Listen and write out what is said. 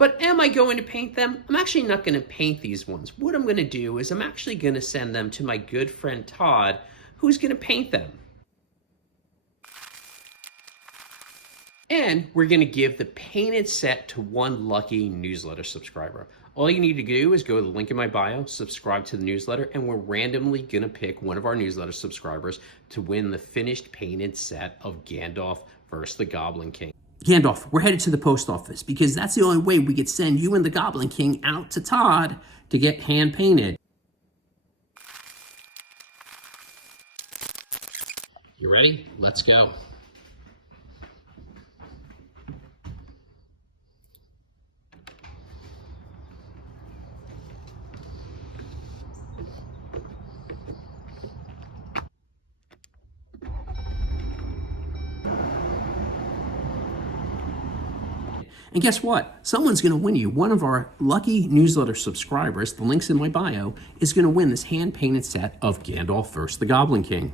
But am I going to paint them? I'm actually not going to paint these ones. What I'm going to do is I'm actually going to send them to my good friend Todd, who's going to paint them. And we're going to give the painted set to one lucky newsletter subscriber. All you need to do is go to the link in my bio, subscribe to the newsletter, and we're randomly going to pick one of our newsletter subscribers to win the finished painted set of Gandalf versus the Goblin King. Gandalf, we're headed to the post office because that's the only way we could send you and the Goblin King out to Todd to get hand painted. You ready? Let's go. And guess what? Someone's going to win you. One of our lucky newsletter subscribers, the link's in my bio, is going to win this hand-painted set of Gandalf versus the Goblin King.